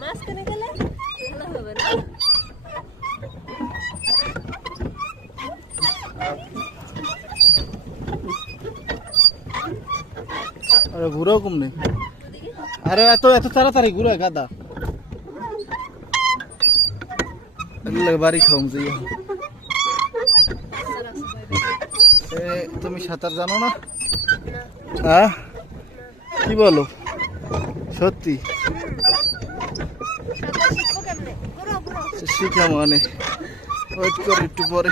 মাঝখানে গেলে ভালো হবে না। আরে ঘুরাও কম নেই। আরে এত এত তাড়াতাড়ি ঘুরা গাদা বাড়ি খাওম যাই। তুমি সাঁতার জানো না? হ্যাঁ কি বলো সত্যি? শিখা মানে ওয়েট কর একটু পরে।